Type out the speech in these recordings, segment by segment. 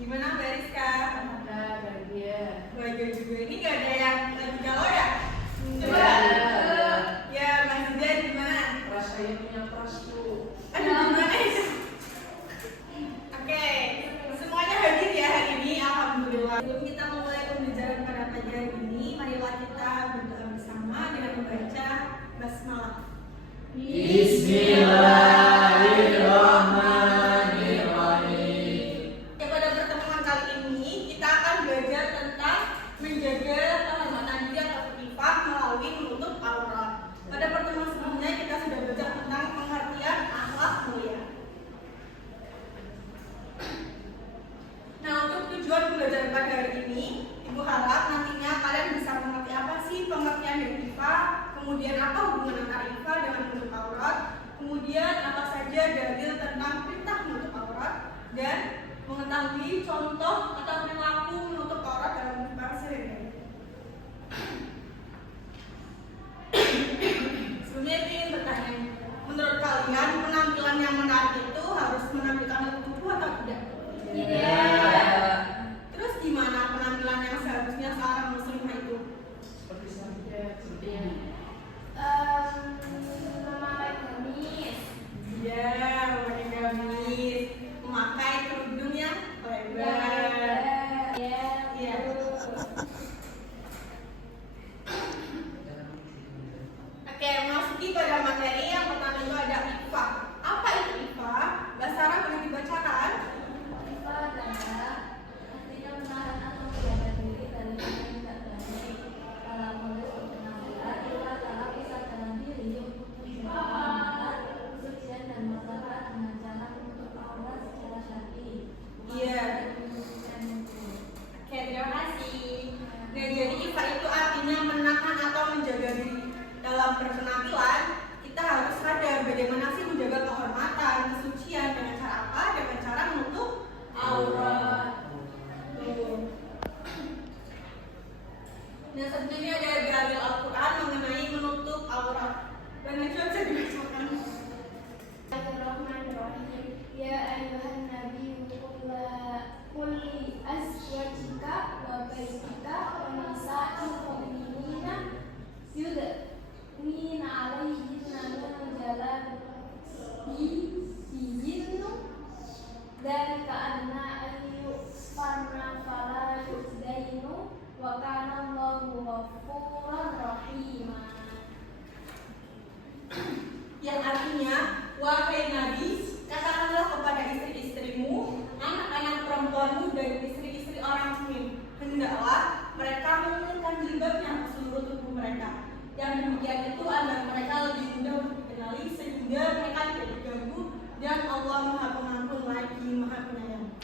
Gimana Mbak Rizka? Alhamdulillah, bahagia. Bahagia juga. Ini gak ada yang lagi galau ya? Coba. Ya, Mas Zidan gimana? Rasanya punya pras tuh. Aduh, gimana ya? Oke, semuanya hadir ya hari ini, alhamdulillah. Sebelum kita memulai pembelajaran pada pagi hari ini, marilah kita berdoa bersama dengan membaca basmalah. Bismillahirrahmanirrahim. Pada pertemuan kali ini kita akan belajar tentang menjaga kehormatan diri atau ifah melalui menutup aurat. Pada pertemuan sebelumnya kita sudah belajar tentang pengertian akhlak mulia. Nah, untuk tujuan pembelajaran pada hari ini, Ibu harap nantinya kalian bisa mengerti apa sih pengertian dari ifah, kemudian apa hubungan antara ifah dengan menutup aurat, kemudian apa saja dalil tentang perintah menutup aurat, dan mengetahui contoh atau perilaku menutup aurat dalam ifah sehari-hari. Sebelumnya saya ingin bertanya, menurut kalian penampilan yang menarik itu harus menampilkan tubuh atau tidak? Tidak. Terus gimana penampilan yang seharusnya seorang muslimah itu? Seperti saja, seperti ini. Memakai gamis. Ya, memakai gamis, memakai kerudung yang lebar. Iya. Oke, masuki pada materi yang pertama itu ada ifah. Apa itu ifah? Bahasa Arab boleh dibacakan? Ifah adalah artinya menahan atau menjaga diri dari yang tidak baik dalam bentuk penampilan. Ifah adalah kesadaran diri untuk menjaga kehormatan, kesucian dan martabat dengan cara menutup aurat secara syar'i. Iya. Oke, terima kasih. Nah, jadi ifah itu artinya menahan atau menjaga diri. Dalam berpenampilan, kita harus sadar bagaimana sih menjaga kehormatan, kesucian dengan cara apa? Dengan cara menutup aurat. Nah, sebenarnya ada dalil Al-Quran mengenai menutup aurat. Dan itu bisa dibacakan. Bismillahirrahmanirrahim. Ya ayyuhan nabi qul li azwajika wa baitika wa nisa'il mu'minina yudnina 'alaihinna min jalabibihinna dzalika anna ayyusfarna fala yuzdainu wa kana Allahu ghafuran rahima. Yang artinya, wahai Nabi, katakanlah kepada istri-istrimu, anak-anak perempuanmu dan istri-istri orang mukmin, hendaklah mereka menggunakan jilbabnya ke seluruh tubuh mereka. Yang demikian itu agar mereka lebih mudah untuk dikenali sehingga mereka tidak diganggu dan Allah Maha Pengampun lagi Maha Penyayang.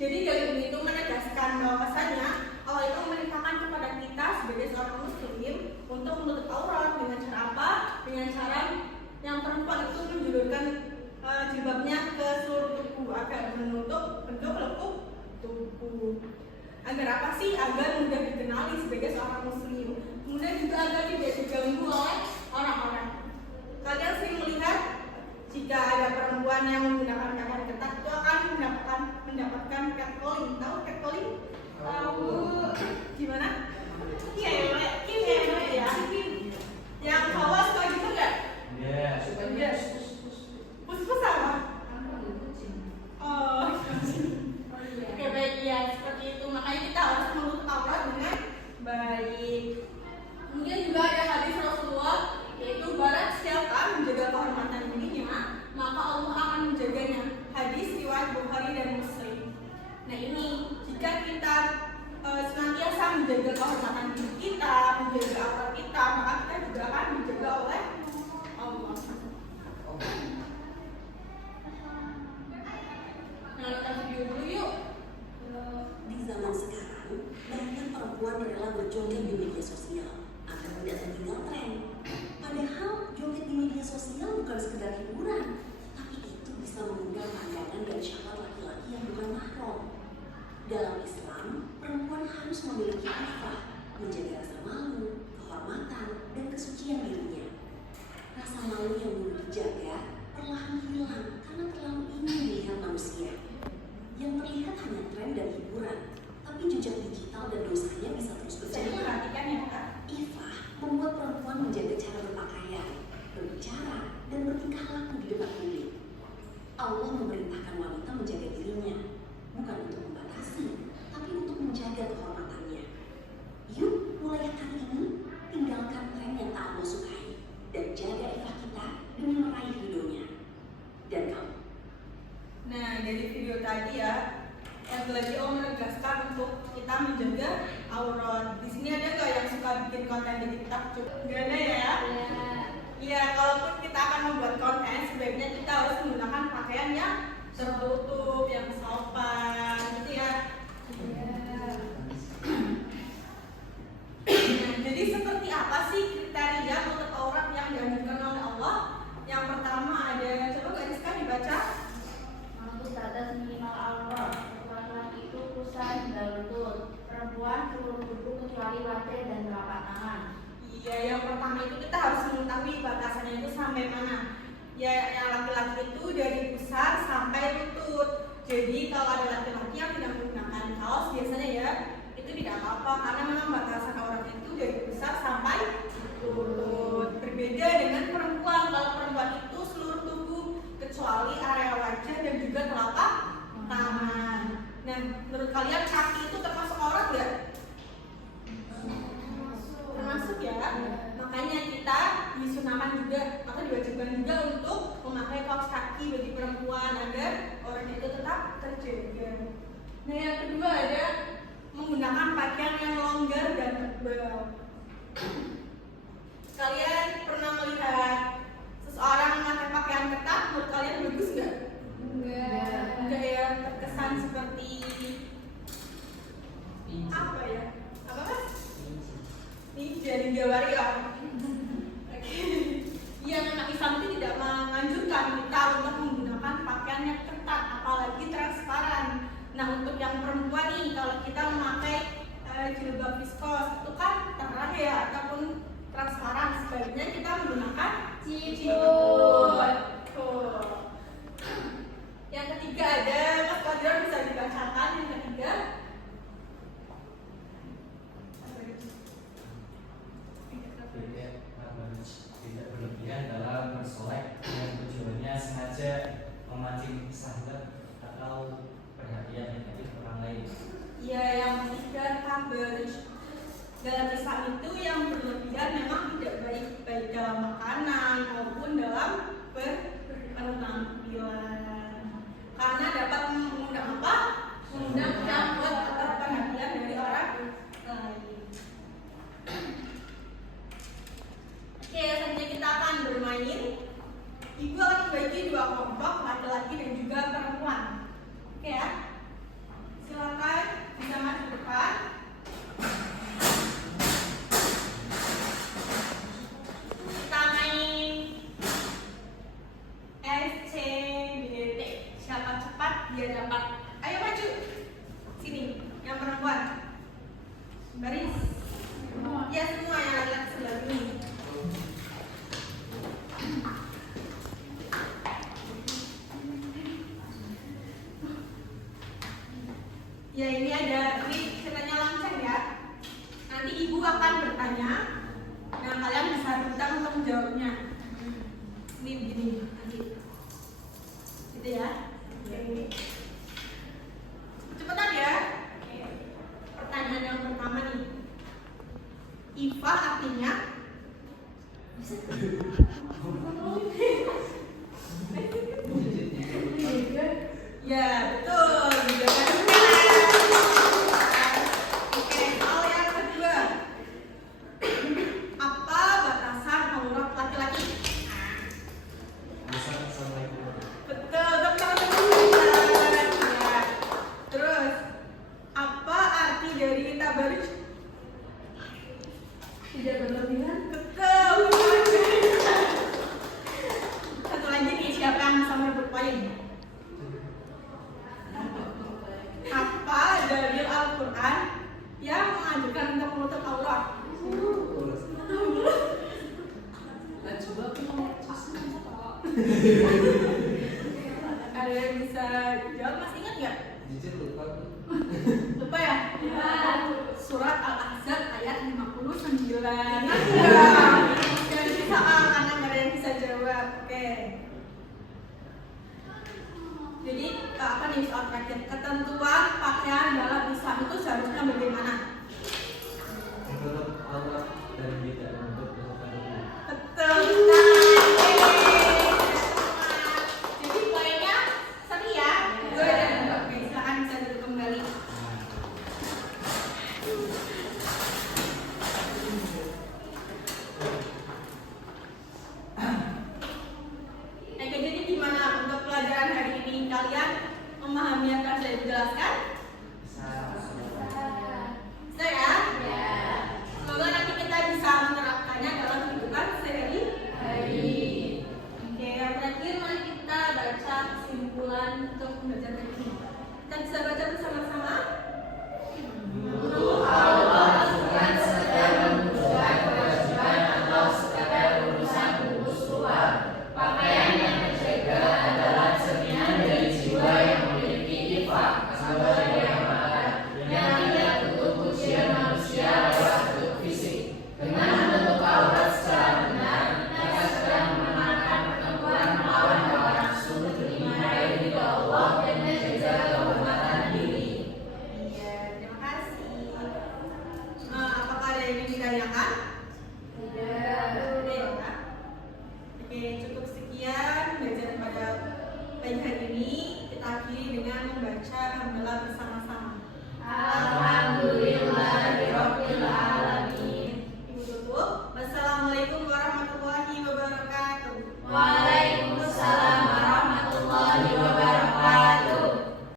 Jadi dalil itu menegaskan bahwasanya Allah itu memerintahkan kepada kita sebagai seorang muslim untuk menutup aurat dengan cara apa? Dengan cara yang perempuan itu menjulurkan jilbabnya ke seluruh tubuh agar menutup bentuk lekuk tubuh. Agar apa sih? Agar mudah dikenali sebagai seorang muslim. Kemudian juga agar tidak diganggu oleh orang-orang. Kalian sering melihat jika ada perempuan yang menggunakan pakaian ketat itu akan mendapatkan catcalling. Tahu catcalling? Tahu. Gimana? Iya ya. Yang hawas kayak gitu nggak? Supaya Pus-pus apa? Oh, oke baik ya seperti itu. Makanya kita harus menutup aurat dengan baik. Kemudian juga ada hadis Rasulullah, yaitu barang siapa menjaga kehormatan dirinya, maka Allah akan menjaganya. Nah, dari video tadi ya, yang lagi Om menegaskan untuk kita menjaga aurat. Di sini ada nggak yang suka bikin konten di TikTok? Nggak ada ya? Iya, kalaupun kita akan membuat konten, sebaiknya kita harus menggunakan pakaian yang tertutup, yang sopan, gitu ya. Nah, jadi seperti apa sih kriteria untuk aurat yang dianjurkan oleh Allah? Yang pertama ada, coba Kak Rizka dibaca. Maksud batas minimal aurat. Laki-laki itu pusat hingga lutut. Perempuan seluruh tubuh kecuali wajah dan telapak tangan. Iya, yang pertama itu kita harus mengetahui batasannya itu sampai mana. Ya, yang laki-laki itu dari pusar sampai lutut. Jadi kalau ada laki-laki yang tidak menggunakan kaos biasanya ya, itu tidak apa-apa karena memang batasan aurat itu dari pusar sampai lutut. Berbeda dengan perempuan. Kalau perempuan itu seluruh tubuh kecuali area wajah dan juga telapak tangan. Nah, menurut kalian kaki itu termasuk aurat nggak? Termasuk ya. Makanya kita disunahkan juga atau diwajibkan juga untuk memakai kaos kaki bagi perempuan agar aurat itu tetap terjaga. Nah, yang kedua ada menggunakan pakaian yang longgar dan tebal. Kalian pernah melihat seseorang memakai pakaian ketat? Menurut kalian bagus nggak? Enggak ya, terkesan seperti apa ya? Apa mas? Ninja warrior. Oke. Iya, memang Islam itu tidak menganjurkan kita untuk menggunakan pakaian yang ketat, apalagi transparan. Nah, untuk yang perempuan nih, kalau kita memakai jilbab viskos itu kan terang ya, ataupun transparan, sebaiknya kita menggunakan ciput. Yang ketiga ada, Mas Fadron bisa dibacakan yang ketiga. Tidak berlebihan dalam bersolek yang tujuannya sengaja memancing sahabat atau perhatian negatif orang lain. Ya, yang ketiga coverage. Dalam Islam itu yang berlebihan memang tidak baik, baik dalam makanan maupun dalam penampilan, karena dapat mengundang apa? Mengundang syahwat atau perhatian dari orang lain. Oke, selanjutnya kita akan bermain. Ibu akan membagi dua kelompok, laki-laki dan juga perempuan. Oke ya, silakan bisa maju ke depan. Kita main SCBT. Siapa cepat dia dapat. Ayo maju. Sini, yang perempuan. Baris. Ya, semua yang laki-laki sebelah sini. Ya, ini ceritanya lonceng ya. Nanti ibu akan bertanya. Nah, kalian bisa rebutan untuk menjawabnya. Ini begini nanti. Gitu ya. Oke. Cepetan ya. Pertanyaan yang pertama nih. IFA artinya ya, betul. Oke, soal yang kedua. Apa batasan aurat laki-laki? Betul, teman-teman. Ya. Terus, apa arti dari tabarruj? Tidak berlebihan. Betul. Satu lagi nih, siapa yang bisa merebut poin? Apa dalil Al-Quran yang menganjurkan untuk menutup aurat? Ada yang bisa jawab? Masih ingat nggak? Lupa ya? Surat Al-Ahzab ayat 59. Jangan bisa karena nggak ada yang bisa jawab. Oke. Jadi apa nih soal terakhir? Ketentuan pakaian dalam Islam itu seharusnya bagaimana? Menutup aurat dan tidak menutup kesopanan. Betul sekali. Jadi poinnya seri ya. jelaskan? Bisa ya? Semoga nanti kita bisa menerapkannya dalam kehidupan sehari-hari. Oke, yang terakhir mari kita baca kesimpulan untuk pembelajaran ini. Kita bisa baca bersama-sama. Dulu Allah bukan sekedar membutuhkan kewajiban atau sekadar urusan tubuh luar. Pakaian yang terjaga adalah cerminan dari jiwa yang memiliki ifah, sabar yang matang, yang tidak butuh pujian manusia lewat bentuk fisik. Dengan membentuk aurat secara benar, mereka sedang memenangkan pertempuran melawan hawa nafsu demi meraih ridho Allah dan menjaga kehormatan diri. Iya, terima kasih. Apakah ada yang ingin ditanyakan? Tidak ya. Oke, cukup sekian belajar pada pagi hari ini. Kita akhiri dengan membaca hamdalah bersama-sama. Alhamdulillahirabbil alamin. Ibu tutup. Wassalamualaikum warahmatullahi wabarakatuh. Waalaikumsalam.